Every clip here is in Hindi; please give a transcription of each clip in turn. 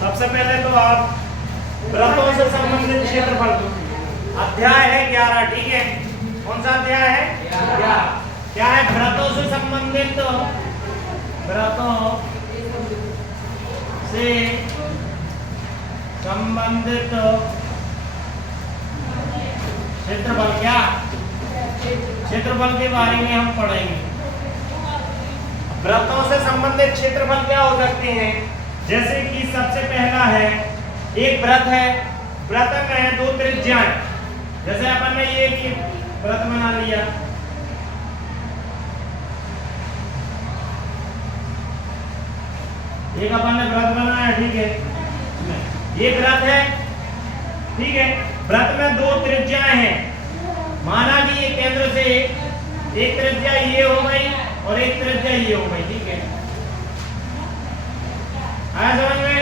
सबसे पहले तो आप वृत्तों से संबंधित क्षेत्रफल, अध्याय है 11, ठीक है। कौन सा अध्याय है? 11। क्या है? वृत्तों से संबंधित, वृत्तों से संबंधित क्षेत्रफल। क्या क्षेत्रफल के बारे में हम पढ़ेंगे। वृत्तों से संबंधित क्षेत्रफल क्या हो सकते हैं? जैसे कि सबसे पहला है, एक वृत्त है, वृत्त में दो त्रिज्याएं। जैसे अपन ने ये वृत्त बना लिया, एक अपन ने वृत्त बनाया, ठीक है। ये वृत्त है, ठीक है। वृत्त में दो त्रिज्याएं हैं। माना कि ये केंद्र से एक त्रिज्या ये हो गई और एक त्रिज्या ये हो गई, ठीक है। आया समझ में?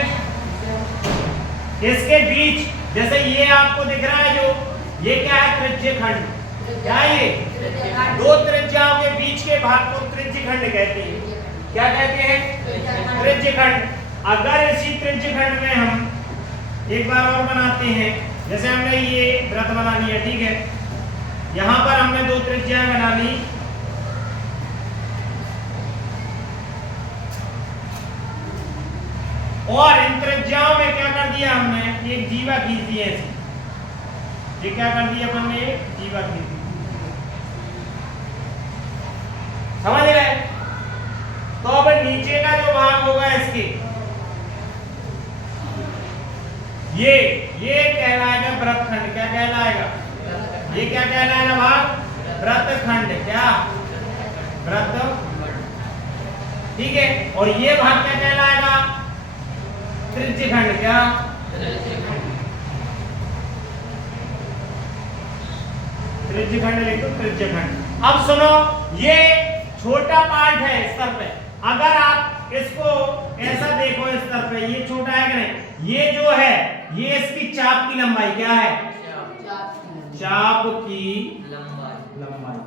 इसके बीच जैसे ये आपको दिख रहा है, जो ये क्या है? त्रिज्य खंड। क्या ये? दो त्रिज्याओं के बीच के भाग को त्रिज्य खंड कहते हैं। क्या कहते हैं? त्रिज्य खंड। अगर इसी त्रिज्य खंड में हम एक बार और बनाते हैं, जैसे हमने ये वृत्त बना लिया, ठीक है। यहां पर हमने दो त्रिज्याएं बना ली, और इन त्रिज्याओं में क्या कर दिया हमने? एक जीवा खींच दी है ऐसी। ये क्या कर दिया अपन ने? एक जीवा खींच दी। समझ गए? तो अब नीचे का जो भाग होगा इसके, ये कहलाएगा वृत्तखंड। क्या कहलाएगा? ये क्या कहलाएगा भाग? वृत्तखंड। क्या? वृत्त, ठीक है। और ये भाग क्या कहलाएगा? त्रिज्य खंड। क्या? त्रिज्य खंड लिख दो, त्रिज्य खंड। अब सुनो, ये छोटा पार्ट है स्तर पे। अगर आप इसको ऐसा देखो स्तर पे, ये छोटा है कि नहीं? ये जो है, ये इसकी चाप की लंबाई। क्या है? चाप की लंबाई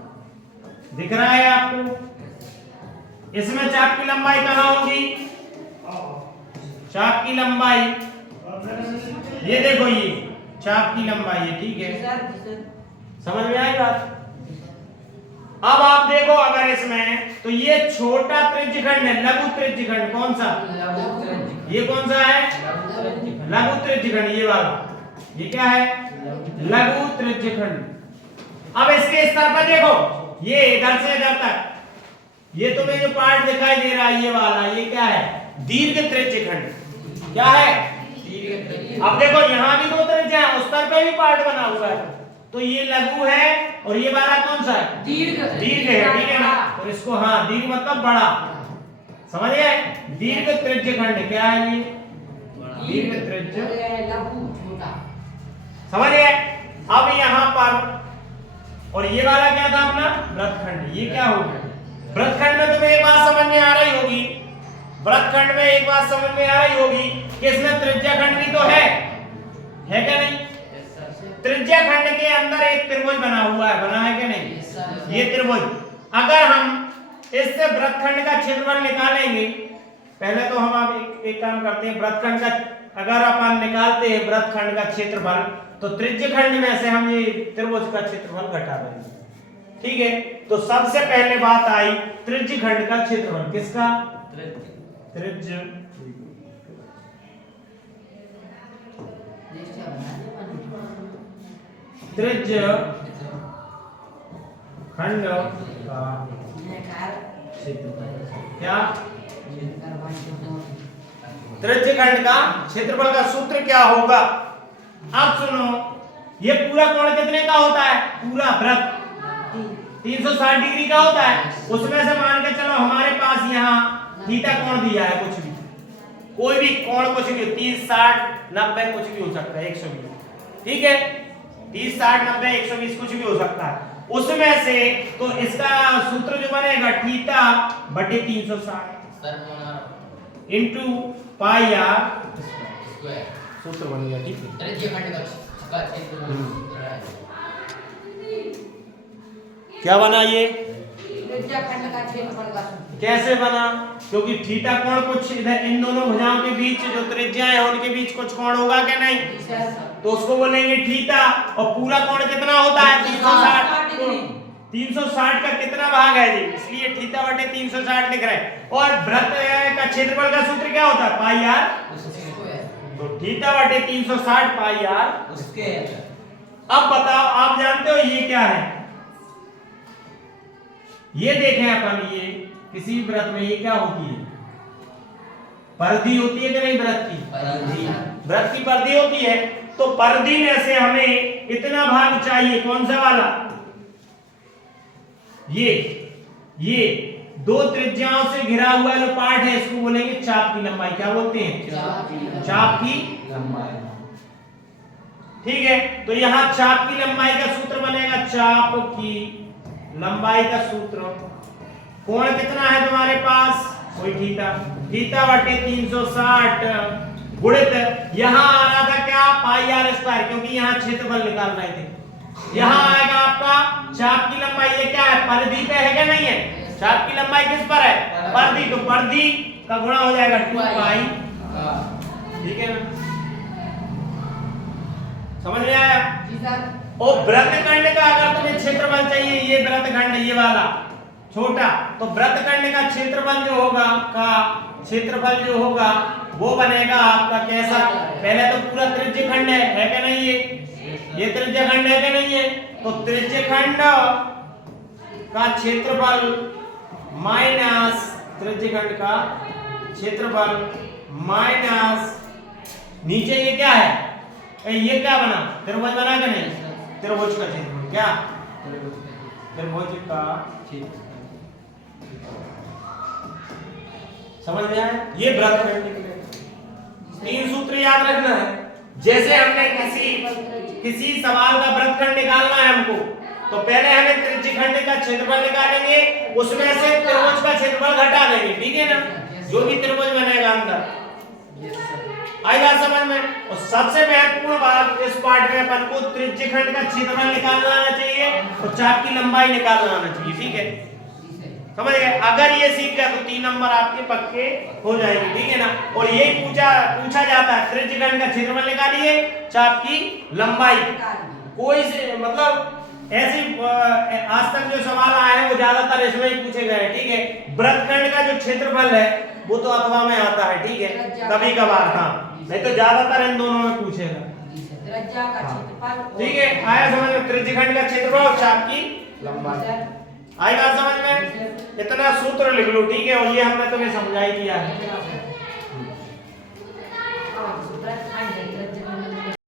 दिख रहा है आपको? इसमें चाप की लंबाई कहाँ होगी? चाप की लंबाई, ये देखो, ये चाप की लंबाई है, ठीक है। समझ में आई बात? अब आप देखो, अगर इसमें, तो ये छोटा त्रिज्य खंड है, लघु त्रिज्य खंड। कौन सा? ये कौन सा है? लघु त्रिज्य खंड। ये वाला, ये क्या है? लघु त्रिज्य खंड। अब इसके स्तर पर देखो, ये इधर से इधर तक, ये तुम्हें जो पार्ट दिखाई दे रहा है, ये वाला, ये क्या है? दीर्घ त्रिज्य खंड। क्या है? अब देखो, यहां भी दो त्रिज्या है, उस स्तर पे भी पार्ट बना हुआ है। तो ये लघु है और ये वाला कौन सा है? दीर्घ है, ठीक है ना? तो इसको, हाँ, दीर्घ मतलब बड़ा। समझ गए? दीर्घ त्रिज्य खंड। क्या है ये? दीर्घ त्रिज्य, समझ गए? अब यहां पर, और ये वाला क्या था अपना? वृत्तखंड। ये क्या हो गया? वृत्तखंड में तुम्हें एक बात समझ में आ रही होगी, वृत्तखंड में एक बात समझ में आ रही होगी कि इसमें त्रिज्या खंड भी तो है क्या नहीं? त्रिज्या खंड के अंदर एक त्रिभुज बना हुआ है, बना है क्या नहीं? ये त्रिभुज, अगर हम इससे वृत्तखंड का क्षेत्रफल निकालेंगे, पहले तो हम अब एक काम करते हैं, वृत्तखंड का अगर अपन निकालते हैं वृत्तखंड का क्षेत्रफल, तो त्रिज्य खंड में से हम ये त्रिभुज का क्षेत्रफल घटा देंगे, ठीक है। तो सबसे पहले बात आई त्रिज्य खंड का क्षेत्रफल। किसका? त्रिज्य त्रिज्य खंड का क्षेत्रफल। क्या? त्रिज्य खंड का क्षेत्रफल का सूत्र क्या होगा? अब सुनो, ये पूरा कोण कितने का होता है? पूरा वृत्त 360 डिग्री का होता है। उसमें से मान के चलो हमारे पास यहाँ थीटा कोण दिया है, कुछ भी, कोई भी कोण, कुछ भी, 30, 60, 90, कुछ भी हो सकता है, 120, ठीक है। 30, 60, 90, 120 कुछ भी हो सकता है। उसमें से तो इसका सूत्र जो बनेगा, थीटा बटे 360 इंटू पाई आर स्क्वायर, सूत्र बन गया, ठीक है। क्या बना ये? त्रिज्या खंड का क्षेत्रफल का सूत्र। कैसे बना? क्योंकि थीटा कोण कुछ इधर इन दोनों भुजाओं के बीच जो त्रिज्याएं हैं उनके बीच कुछ कोण होगा क्या? नहीं। जी सर। तो उसको बोलेंगे थीटा। और पूरा कोण कितना होता है? 360 डिग्री। 360 का कितना भाग है जी? इसलिए थीटा बटे 360 लिख रहे हैं। और वृत्त का क्षेत्रफल का सूत्र क्या होता है? पाई आर। तो थीटा बटे 360 पाई आर उसके। अब बताओ, आप जानते हो ये क्या है? ये देखें अपन, ये किसी वृत्त में ये क्या होती है? परिधि होती है कि नहीं? वृत्त की वृत्त की परिधि होती है। तो परिधि में से हमें इतना भाग चाहिए। कौन सा वाला? ये दो त्रिज्याओं से घिरा हुआ जो पार्ट है इसको बोलेंगे चाप की लंबाई। क्या बोलते हैं? चाप की लंबाई। ठीक है, तो यहां चाप की लंबाई का सूत्र बनेगा चाप की लंबाई का सूत्र। कोण कितना है तुम्हारे पास? कोई थीटा। थीटा बटे 360 गुणित यहां आ रहा था क्या? पाई आर स्क्वायर, क्योंकि यहां क्षेत्रफल निकाल रहे थे। यहां आएगा आपका चाप की लंबाई। ये क्या है? परिधि पे है क्या? नहीं है। चाप की लंबाई किस पर है? परिधि। तो परिधि का गुणा हो जाएगा 2 पाई। ठीक है ना? समझ में आया? जी सर। और वृत्तखंड का अगर तुम्हें क्षेत्रफल चाहिए, ये वृत्तखंड ये वाला छोटा, तो वृत्तखंड का क्षेत्रफल जो होगा वो बनेगा आपका कैसा? पहले तो पूरा त्रिज्यखंड है क्या? नहीं ये त्रिज्यखंड है क्या? नहीं है। तो त्रिज्यखंड का क्षेत्रफल माइनस त्रिज्यखंड का क्षेत्रफल माइनस नीचे ये क्या है? ये क्या बना? त्रिभुज बना क्या? नहीं। त्रिभुज का क्षेत्रफल क्या? त्रिभुज का क्षेत्रफल। समझ में आया? ये वृत्तखंड निकले। 3 सूत्र याद रखना है। जैसे हमने किसी सवाल का वृत्तखंड निकालना है हमको, तो पहले हमें त्रिज्यखंड का क्षेत्रफल निकालेंगे, उसमें से त्रिभुज का क्षेत्रफल घटा देंगे। ठीक है ना? जो भी त्रिभुज बनेगा अंदर। आई बात समझ में? और सबसे महत्वपूर्ण बात इस पार्ट में अपन को त्रिज्यखंड का क्षेत्रफल निकालना आना चाहिए और चाप की लंबाई निकालना आना चाहिए। ठीक है, समझ गए? अगर ये सीख गए तो 3 नंबर आपके पक्के हो जाएंगे। ठीक है ना? और यही पूछा जाता है, त्रिज्यखंड का क्षेत्रफल निकालिए, चाप की लंबाई। कोई से मतलब ऐसी आज तक जो सवाल आए हैं वो ज्यादातर इसमें ही पूछे गए हैं। ठीक है, वृत्तखंड का जो क्षेत्रफल है वो तो अथवा में आता है। ठीक है, कभी कभार, हाँ, नहीं तो ज्यादातर इन दोनों में पूछेगा। ठीक है, आया समझ में? त्रिज्यखंड का क्षेत्रफल और चाप की लंबाई। आई बात समझ में? इतना सूत्र लिख लो। ठीक है, और ये हमने तुम्हें समझा ही दिया है।